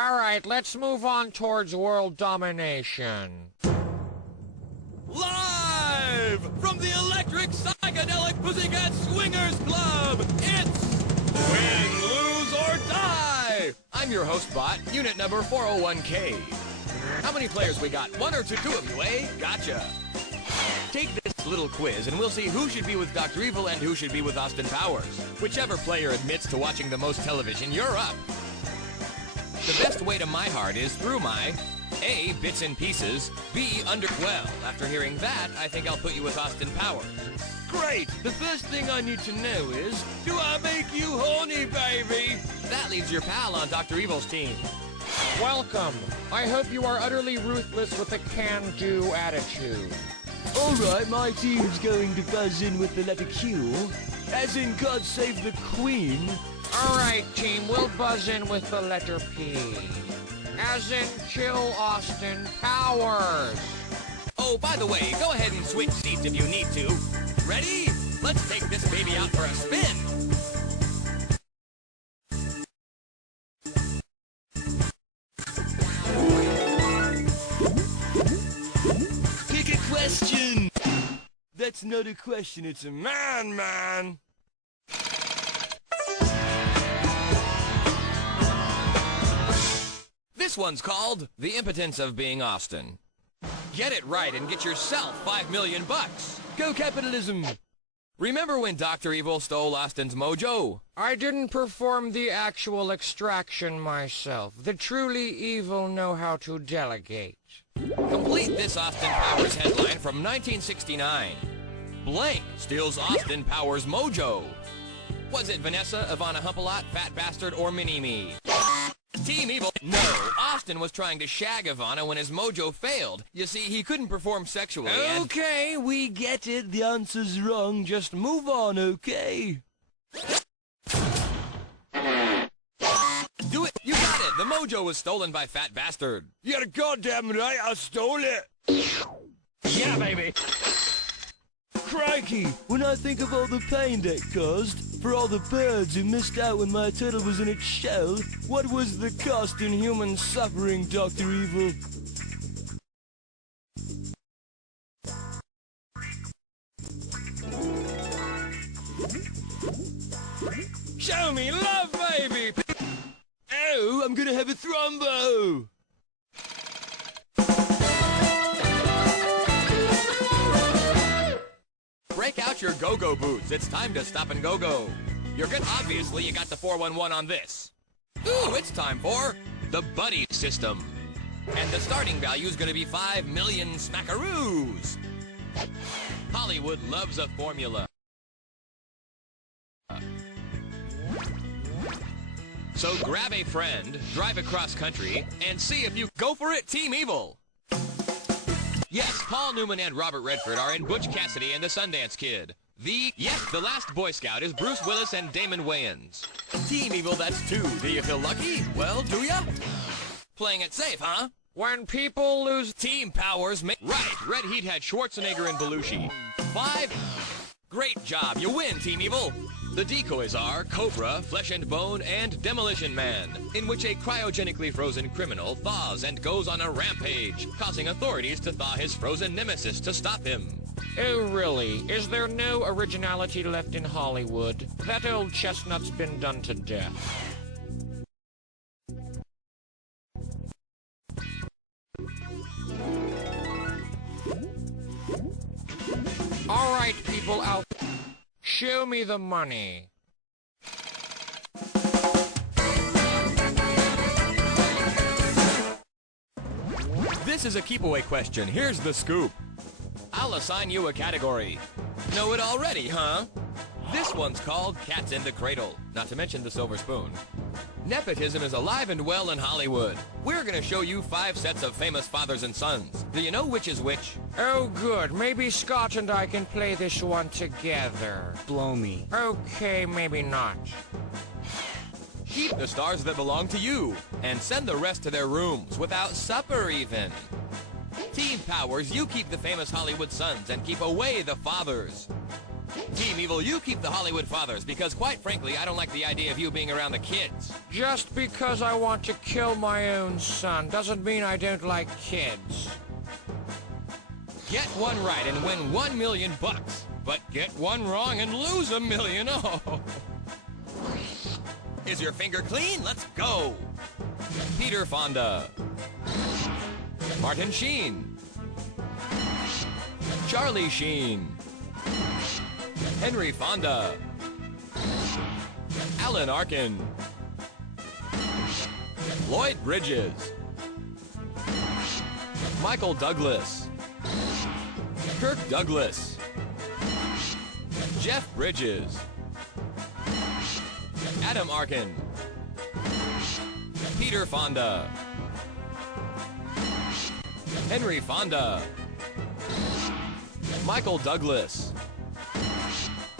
All right, let's move on towards world domination. Live from the Electric Psychedelic Pussycat Swingers Club, it's Win, Lose, or Die! I'm your host bot, unit number 401K. How many players we got? One or two of you, eh? Gotcha. Take this little quiz and we'll see who should be with Dr. Evil and who should be with Austin Powers. Whichever player admits to watching the most television, you're up. The best way to my heart is through my A, bits and pieces, B, well, after hearing that, I think I'll put you with Austin Powers. Great! The first thing I need to know is, do I make you horny, baby? That leaves your pal on Dr. Evil's team. Welcome. I hope you are utterly ruthless with a can-do attitude. Alright, my team's going to buzz in with the letter Q, as in God Save the Queen. All right, team, we'll buzz in with the letter P. As in kill Austin Powers. Oh, by the way, go ahead and switch seats if you need to. Ready? Let's take this baby out for a spin. Pick a question! That's not a question, it's a man. This one's called The Impotence of Being Austin. Get it right and get yourself $5 million. Go capitalism! Remember when Dr. Evil stole Austin's mojo? I didn't perform the actual extraction myself. The truly evil know how to delegate. Complete this Austin Powers headline from 1969. Blank steals Austin Powers mojo. Was it Vanessa, Ivana Humpalot, Fat Bastard, or Mini-Me? Team Evil. No, Austin was trying to shag Ivana when his mojo failed. You see, he couldn't perform sexually and... Okay, we get it. The answer's wrong. Just move on, okay? Do it! You got it! The mojo was stolen by Fat Bastard. You're goddamn right, I stole it! Yeah, baby! Crikey! When I think of all the pain that caused, for all the birds who missed out when my turtle was in its shell, what was the cost in human suffering, Dr. Evil? Show me love, baby! Oh, I'm gonna have a thrombo! Break out your go-go boots. It's time to stop and go-go. You're good. Obviously, you got the 411 on this. Ooh, it's time for the Buddy System. And the starting value is going to be 5 million smackaroos. Hollywood loves a formula. So grab a friend, drive across country, and see if you go for it, Team Evil. Yes, Paul Newman and Robert Redford are in Butch Cassidy and the Sundance Kid. The last Boy Scout is Bruce Willis and Damon Wayans. Team Evil, that's 2. Do you feel lucky? Well, do ya? Playing it safe, huh? When people lose... Team Powers right, Red Heat had Schwarzenegger and Belushi. 5. Great job, you win, Team Evil. The decoys are Cobra, Flesh and Bone, and Demolition Man, in which a cryogenically frozen criminal thaws and goes on a rampage, causing authorities to thaw his frozen nemesis to stop him. Oh, really? Is there no originality left in Hollywood? That old chestnut's been done to death. All right, people out... Show me the money. This is a keep-away question. Here's the scoop. I'll assign you a category. Know it already, huh? This one's called Cats in the Cradle, not to mention the Silver Spoon. Nepotism is alive and well in Hollywood. We're gonna show you 5 sets of famous fathers and sons. Do you know which is which? Oh, good. Maybe Scott and I can play this one together. Blow me. Okay, maybe not. Keep the stars that belong to you, and send the rest to their rooms, without supper even. Team Powers, you keep the famous Hollywood sons, and keep away the fathers. Team Evil, you keep the Hollywood Fathers, because quite frankly, I don't like the idea of you being around the kids. Just because I want to kill my own son doesn't mean I don't like kids. Get one right and win $1 million. But get one wrong and lose $1 million. Oh. Is your finger clean? Let's go. Peter Fonda. Martin Sheen. Charlie Sheen. Henry Fonda. Alan Arkin. Lloyd Bridges. Michael Douglas. Kirk Douglas. Jeff Bridges. Adam Arkin. Peter Fonda. Henry Fonda. Michael Douglas.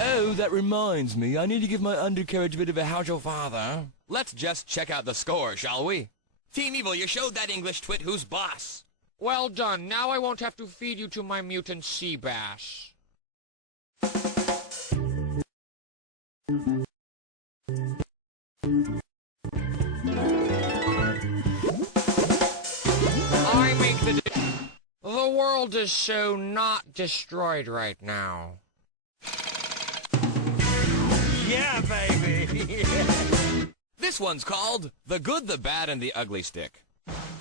Oh, that reminds me. I need to give my undercarriage a bit of a how's your father. Let's just check out the score, shall we? Team Evil, you showed that English twit who's boss. Well done. Now I won't have to feed you to my mutant sea bass. I make the world is so not destroyed right now. Yeah, baby. This one's called The Good, the Bad, and the Ugly Stick.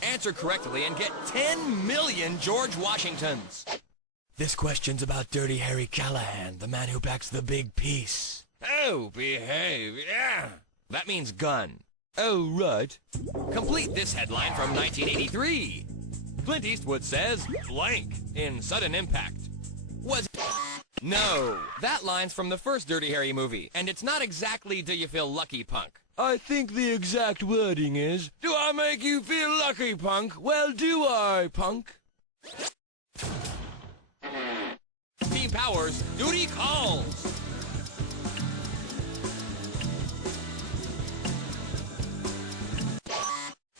Answer correctly and get 10 million George Washingtons. This question's about Dirty Harry Callahan, the man who backs the big piece. Oh, behave, yeah. That means gun. Oh, right. Complete this headline from 1983. Clint Eastwood says, blank, in Sudden Impact. Was No, that line's from the first Dirty Harry movie, and it's not exactly Do You Feel Lucky, Punk. I think the exact wording is, do I make you feel lucky, punk? Well, do I, punk? Team Powers, duty calls.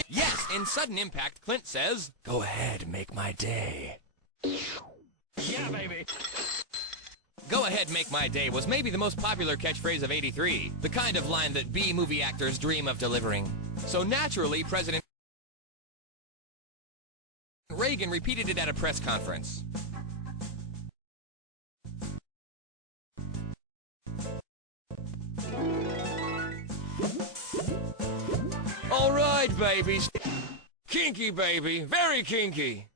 Yes, in Sudden Impact, Clint says, Go ahead, make my day. yeah, baby. Go ahead, make my day was maybe the most popular catchphrase of '83, the kind of line that B-movie actors dream of delivering. So naturally, President Reagan repeated it at a press conference. All right, baby. Kinky, baby. Very kinky.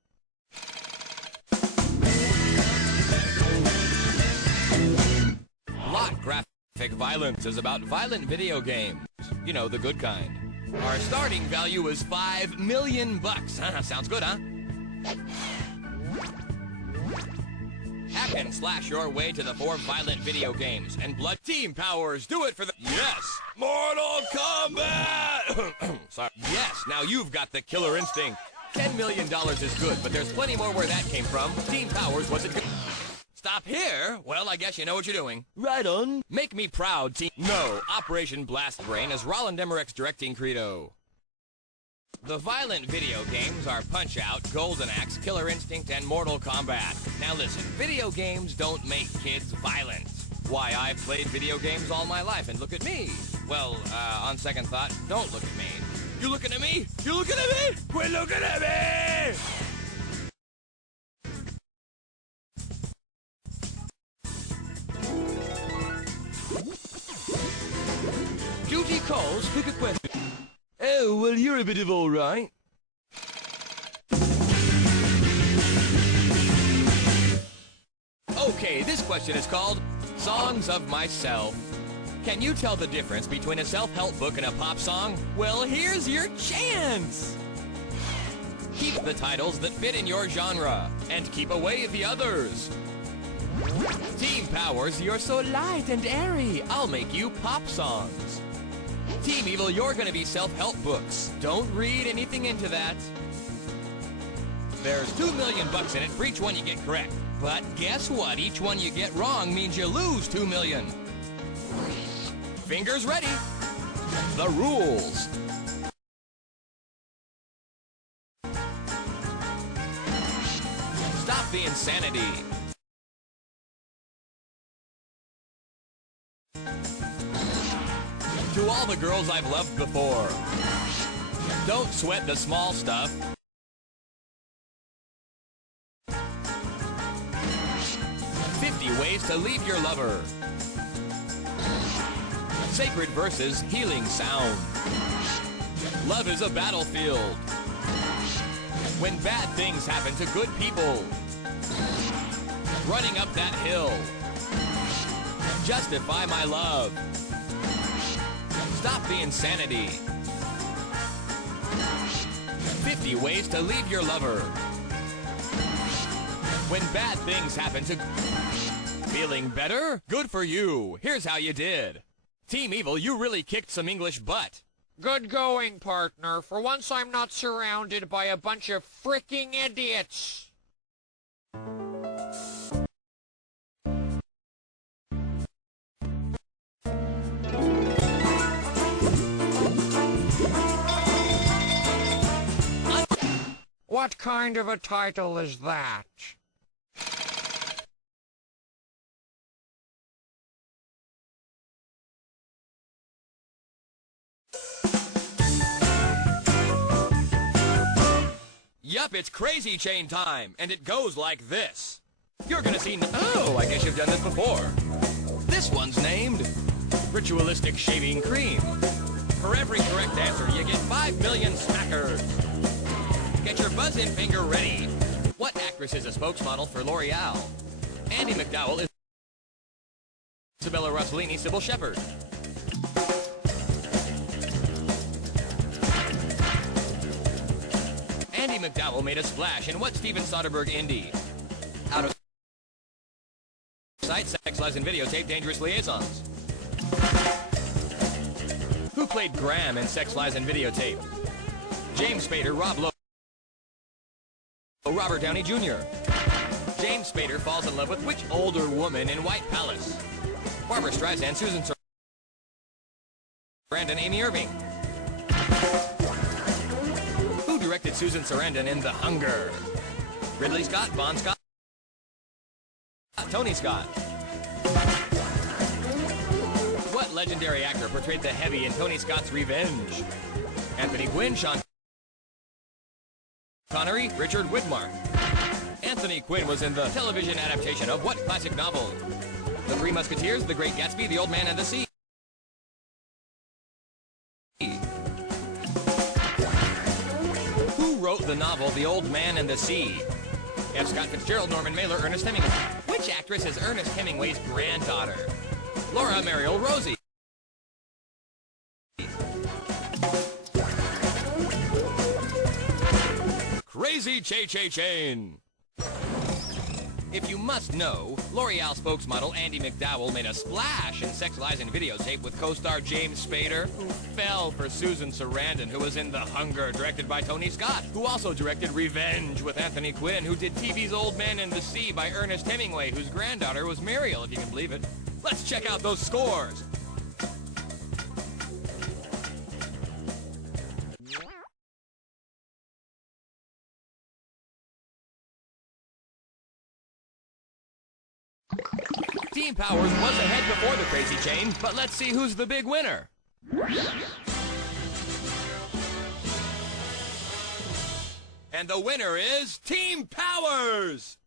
Lot Graphic Violence is about violent video games. You know, the good kind. Our starting value is $5 million. Sounds good, huh? Hack and slash your way to the 4 violent video games. And Blood Team Powers, do it for the... Yes! Mortal Kombat! Sorry. Yes, now you've got the killer instinct. $10 million is good, but there's plenty more where that came from. Team Powers, what's it good? Stop here? Well, I guess you know what you're doing. Right on. Make me proud, team. No, Operation Blast Brain is Roland Emmerich's directing credo. The violent video games are Punch-Out, Golden Axe, Killer Instinct, and Mortal Kombat. Now listen, video games don't make kids violent. Why, I've played video games all my life, and look at me. Well, on second thought, don't look at me. You looking at me? You looking at me? Quit looking at me! Duty calls, pick a question. Oh, well, you're a bit of all right. Okay, this question is called Songs of Myself. Can you tell the difference between a self-help book and a pop song? Well, here's your chance! Keep the titles that fit in your genre, and keep away the others. Team Powers, you're so light and airy, I'll make you pop songs. Team Evil, you're gonna be self-help books. Don't read anything into that. There's $2 million in it for each one you get correct. But guess what? Each one you get wrong means you lose $2 million. Fingers ready. The rules. Stop the insanity. all the girls I've loved before. Don't sweat the small stuff. 50 ways to leave your lover. Sacred verses, healing sound. Love is a battlefield. When bad things happen to good people. Running up that hill. Justify my love. Stop the insanity. 50 ways to leave your lover. When bad things happen to... Feeling better? Good for you. Here's how you did. Team Evil, you really kicked some English butt. Good going, partner. For once I'm not surrounded by a bunch of fricking idiots. What kind of a title is that? Yup, it's Crazy Chain time, and it goes like this. You're gonna see... Oh, I guess you've done this before. This one's named Ritualistic Shaving Cream. For every correct answer, you get 5 million smackers. Get your buzz-in finger ready. What actress is a spokesmodel for L'Oreal? Andie MacDowell is Isabella Rossellini, Sybil Shepherd. Andie MacDowell made a splash in what Steven Soderbergh indie? Out of Sight, Sex, Lies, and Videotape, Dangerous Liaisons. Who played Graham in Sex, Lies, and Videotape? James Spader, Rob Lowe, Robert Downey Jr. James Spader falls in love with which older woman in White Palace? Barbara Streisand, Susan Sarandon, Amy Irving. Who directed Susan Sarandon in The Hunger? Ridley Scott, Bon Scott, Tony Scott. What legendary actor portrayed the heavy in Tony Scott's Revenge? Anthony Quinn, Sean Connery, Richard Widmark. Anthony Quinn was in the television adaptation of what classic novel? The Three Musketeers, The Great Gatsby, The Old Man and the Sea. Who wrote the novel The Old Man and the Sea? F. Scott Fitzgerald, Norman Mailer, Ernest Hemingway. Which actress is Ernest Hemingway's granddaughter? Laura Mariel Rosie. Crazy Chain. If you must know, L'Oreal spokesmodel Andie MacDowell made a splash in Sex, Lies, and Videotape with co-star James Spader, who fell for Susan Sarandon, who was in The Hunger, directed by Tony Scott, who also directed Revenge with Anthony Quinn, who did TV's Old Man and the Sea by Ernest Hemingway, whose granddaughter was Mariel, if you can believe it. Let's check out those scores. Team Powers was ahead before the Crazy Chain, but let's see who's the big winner. And the winner is Team Powers!